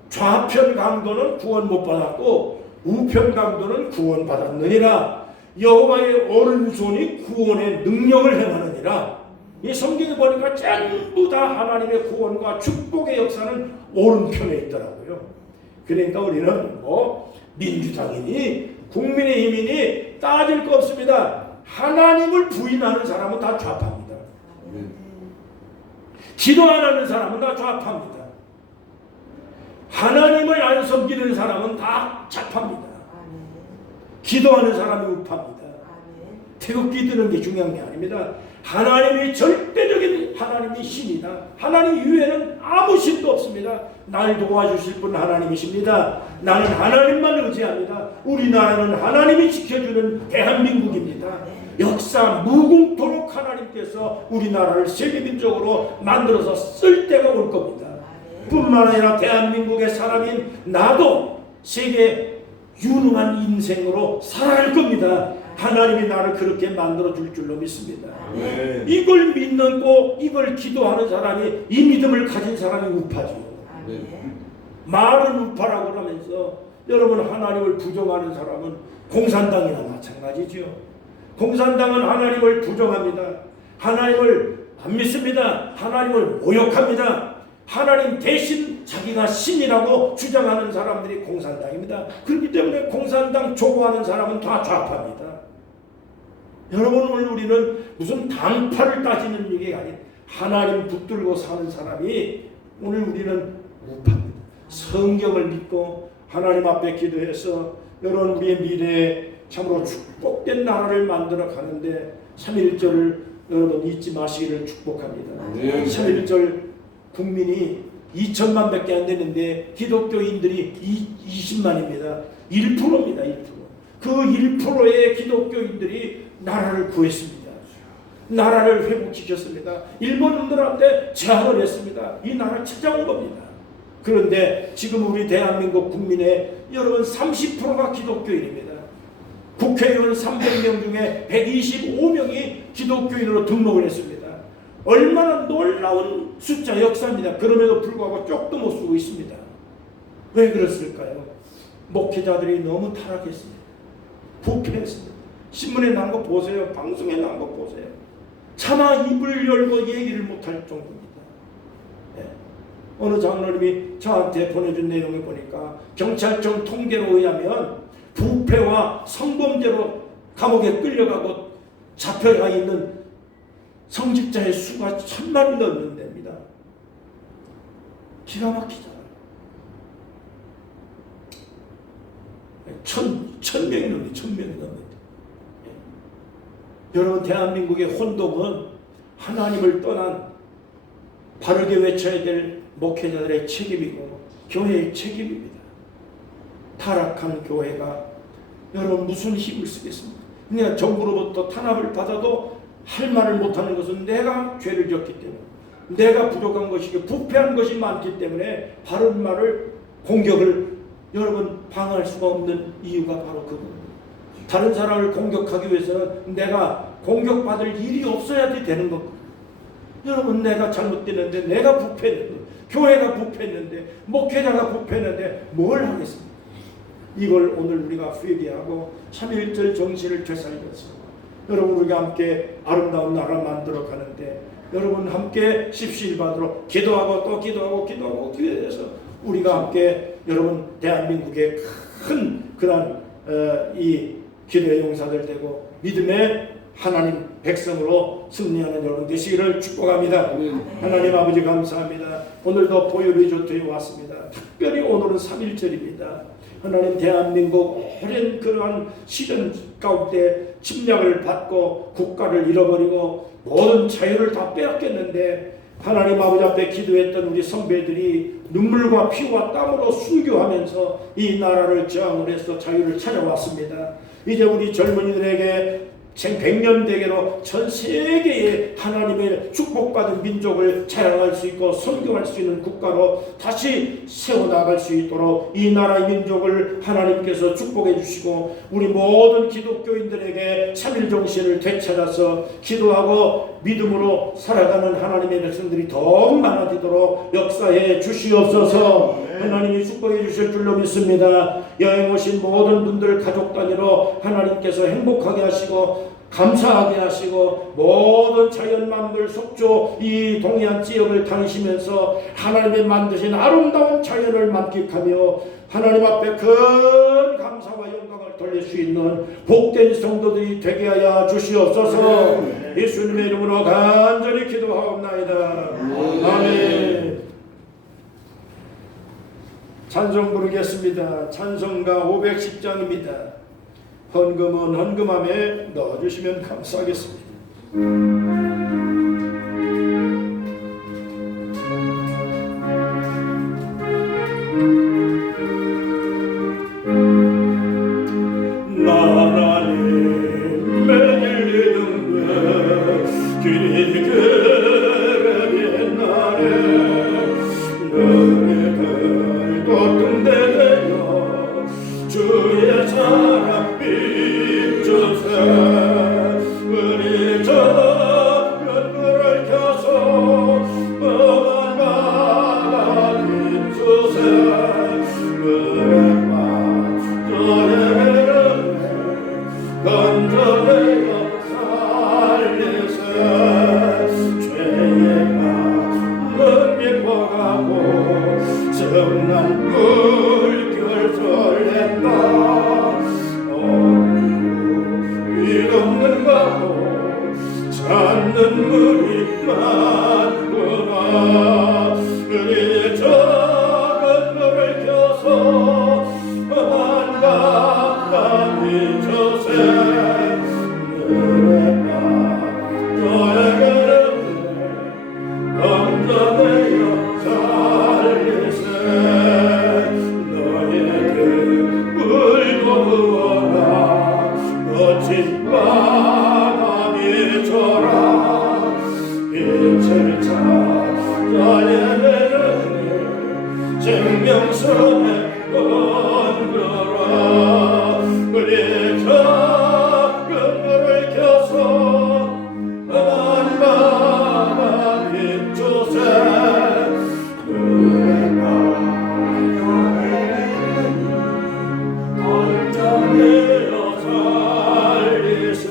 좌편 강도는 구원 못 받았고 우편 강도는 구원 받았느니라. 여호와의 오른손이 구원의 능력을 행하느니라. 이 성경에 보니까 전부 다 하나님의 구원과 축복의 역사는 오른편에 있더라고요. 그러니까 우리는 뭐 민주당이니 국민의힘이니 따질 거 없습니다. 하나님을 부인하는 사람은 다 좌파입니다. 기도 안 하는 사람은 다 좌파입니다. 하나님을 안 섬기는 사람은 다 좌파입니다. 기도하는 사람이 우파입니다. 태극기 드는 게 중요한 게 아닙니다. 하나님이 절대적인 하나님이 신이다. 하나님 이외에는 아무 신도 없습니다. 날 도와주실 분 하나님이십니다. 나는 하나님만 의지합니다. 우리나라는 하나님이 지켜주는 대한민국입니다. 역사 무궁토록 하나님께서 우리나라를 세계민족으로 만들어서 쓸 때가 올 겁니다. 뿐만 아니라 대한민국의 사람인 나도 세계 유능한 인생으로 살아갈 겁니다. 하나님이 나를 그렇게 만들어줄 줄로 믿습니다. 이걸 믿는 거, 이걸 기도하는 사람이, 이 믿음을 가진 사람이 우파죠. 말은 우파라고 그러면서 여러분 하나님을 부정하는 사람은 공산당이나 마찬가지죠. 공산당은 하나님을 부정합니다. 하나님을 안 믿습니다. 하나님을 모욕합니다. 하나님 대신 자기가 신이라고 주장하는 사람들이 공산당입니다. 그렇기 때문에 공산당 조고하는 사람은 다 좌파입니다. 여러분 오늘 우리는 무슨 당파를 따지는 얘기가 아닌 하나님 붙들고 사는 사람이 오늘 우리는 우파입니다. 성경을 믿고 하나님 앞에 기도해서 여러분 우리의 미래에 참으로 축복된 나라를 만들어 가는데 3.1절을 여러분 잊지 마시기를 축복합니다. 3.1절 국민이 2천만 밖에 안 되는데 기독교인들이 20만입니다. 1%입니다. 1%. 그 1%의 기독교인들이 나라를 구했습니다. 나라를 회복시켰습니다. 일본인들한테 제항을 했습니다. 이 나라를 찾아온 겁니다. 그런데 지금 우리 대한민국 국민의 여러분 30%가 기독교인입니다. 국회의원 300명 중에 125명이 기독교인으로 등록을 했습니다. 얼마나 놀라운 숫자 역사입니다. 그럼에도 불구하고 쪽도 못 쓰고 있습니다. 왜 그랬을까요? 목회자들이 너무 타락했습니다. 부패했습니다. 신문에 난 거 보세요. 방송에 난 거 보세요. 차마 입을 열고 얘기를 못할 정도입니다. 네. 어느 장로님이 저한테 보내준 내용을 보니까 경찰청 통계로 의하면 부패와 성범죄로 감옥에 끌려가고 잡혀가 있는 성직자의 수가 1000만이 넘는 데입니다. 기가 막히잖아요. 1000명이 넘는 1000명이 넘는. 여러분 대한민국의 혼동은 하나님을 떠난 바르게 외쳐야 될 목회자들의 책임이고 교회의 책임입니다. 타락한 교회가 여러분 무슨 힘을 쓰겠습니까? 그냥 정부로부터 탄압을 받아도 할 말을 못하는 것은 내가 죄를 졌기 때문에, 내가 부족한 것이고 부패한 것이 많기 때문에 바른 말을, 공격을 여러분 방어할 수가 없는 이유가 바로 그겁니다. 다른 사람을 공격하기 위해서는 내가 공격받을 일이 없어야 되는 것. 여러분 내가 잘못됐는데, 내가 부패했는데, 교회가 부패했는데, 목회자가 부패했는데 뭘 하겠습니까? 이걸 오늘 우리가 회개하고 3.1절 정신을 되살려서 여러분 우리가 함께 아름다운 나라 만들어 가는데 여러분 함께 십시일반으로 기도하고 또 기도하고 기도해서 우리가 함께 여러분 대한민국의 큰 그런 이 기도의 용사들 되고 믿음의 하나님 백성으로 승리하는 여러분 되시기를 축복합니다. 하나님 아버지 감사합니다. 오늘도 보혈의 조토에 왔습니다. 특별히 오늘은 3.1절입니다. 하나님 대한민국 오랜 그러한 시련 가운데 침략을 받고 국가를 잃어버리고 모든 자유를 다 빼앗겼는데 하나님 아버지 앞에 기도했던 우리 선배들이 눈물과 피와 땀으로 순교하면서 이 나라를 저항을 해서 자유를 찾아왔습니다. 이제 우리 젊은이들에게 생 100년 대계로 전 세계에 하나님의 축복받은 민족을 자랑할 수 있고 선교할 수 있는 국가로 다시 세워나갈 수 있도록 이 나라의 민족을 하나님께서 축복해 주시고 우리 모든 기독교인들에게 3.1 정신을 되찾아서 기도하고 믿음으로 살아가는 하나님의 백성들이 더욱 많아지도록 역사해 주시옵소서. 하나님이 축복해 주실 줄로 믿습니다. 여행 오신 모든 분들 가족 단위로 하나님께서 행복하게 하시고 감사하게 하시고 모든 자연 만물 속초 이 동해안 지역을 다니시면서 하나님의 만드신 아름다운 자연을 만끽하며 하나님 앞에 큰 감사와 영광을 돌릴 수 있는 복된 성도들이 되게 하여 주시옵소서. 예수님의 이름으로 간절히 기도하옵나이다. 아멘. 찬송 부르겠습니다. 찬송가 510장입니다. 헌금은 헌금함에 넣어주시면 감사하겠습니다. 나라님 매일리는 것 길이 그르게 나래 너네 별도 등대되어 주의 사랑 우리 작은 불을 켜서 뻔한 바다 비추세 은혜만 저에게는 건져내어 살리세 죄의 마음은 깊어가고 성난 물결 설렌다 없는 가로 찾는 물이 많구나 우리 작은 별을 켜서 한 바람이 저새 너네가 저에게는 건져내어 살리세 너에게 물고 부어라 거친 바람이 저라 빛을 찾아야 되는 생명선에 건져라 우리 작은 불을 켜서 한 바람이 저새 너네가 건져내어 살리세.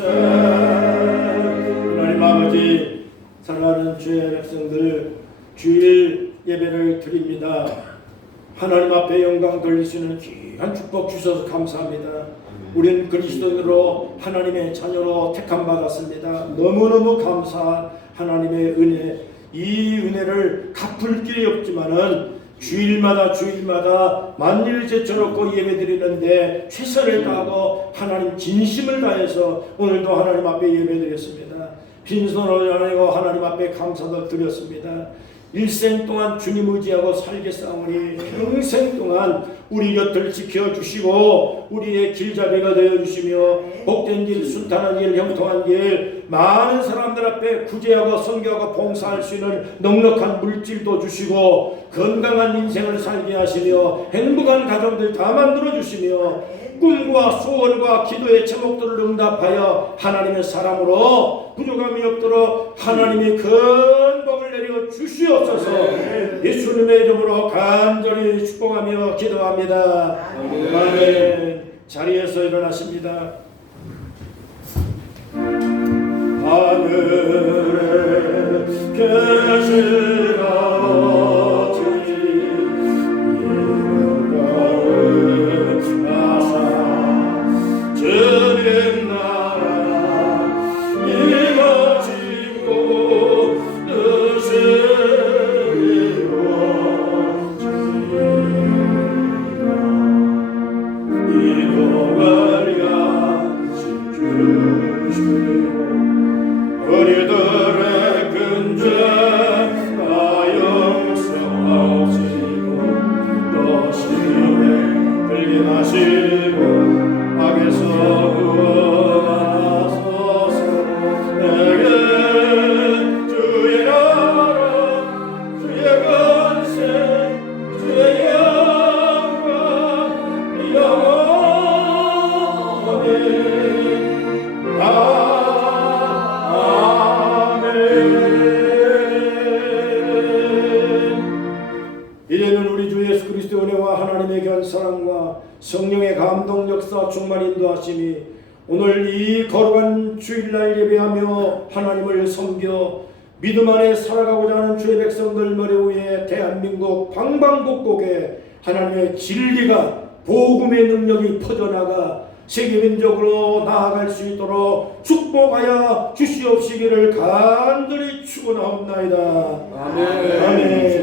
하나님 아버지 사랑하는 주의 백성들 주일 예배를 드립니다. 하나님 앞에 영광 돌릴 수 있는 귀한 축복 주셔서 감사합니다. 우리는 그리스도인으로 하나님의 자녀로 택함 받았습니다. 너무너무 감사한 하나님의 은혜. 이 은혜를 갚을 길이 없지만은 주일마다 만일 제쳐놓고 예배드리는데 최선을 다하고 하나님 진심을 다해서 오늘도 하나님 앞에 예배드렸습니다. 빈손으로 아니고 하나님 앞에 감사도 드렸습니다. 일생 동안 주님 의지하고 살겠사오니 평생 동안 우리 곁을 지켜주시고 우리의 길잡이가 되어주시며 복된 길, 순탄한 길, 형통한 길 많은 사람들 앞에 구제하고 선교하고 봉사할 수 있는 넉넉한 물질도 주시고 건강한 인생을 살게 하시며 행복한 가정들 다 만들어 주시며 꿈과 소원과 기도의 제목들을 응답하여 하나님의 사람으로 부족함이 없도록 하나님이 큰 복을 내려 주시옵소서. 예수님의 이름으로 간절히 축복하며 기도합니다. 아멘. 자리에서 일어나십니다. 하늘에 계신 아버지 이름가운 아사 주님 나라 예수 그리스도의 은혜와 하나님의 귀한 사랑과 성령의 감동 역사 충만 인도하심이 오늘 이 거룩한 주일날 예배하며 하나님을 섬겨 믿음 안에 살아가고자 하는 주의 백성들 머리 위에 대한민국 방방곡곡에 하나님의 진리가 복음의 능력이 퍼져나가 세계민족으로 나아갈 수 있도록 축복하여 주시옵시기를 간절히 축원하옵나이다. 아멘. 아멘.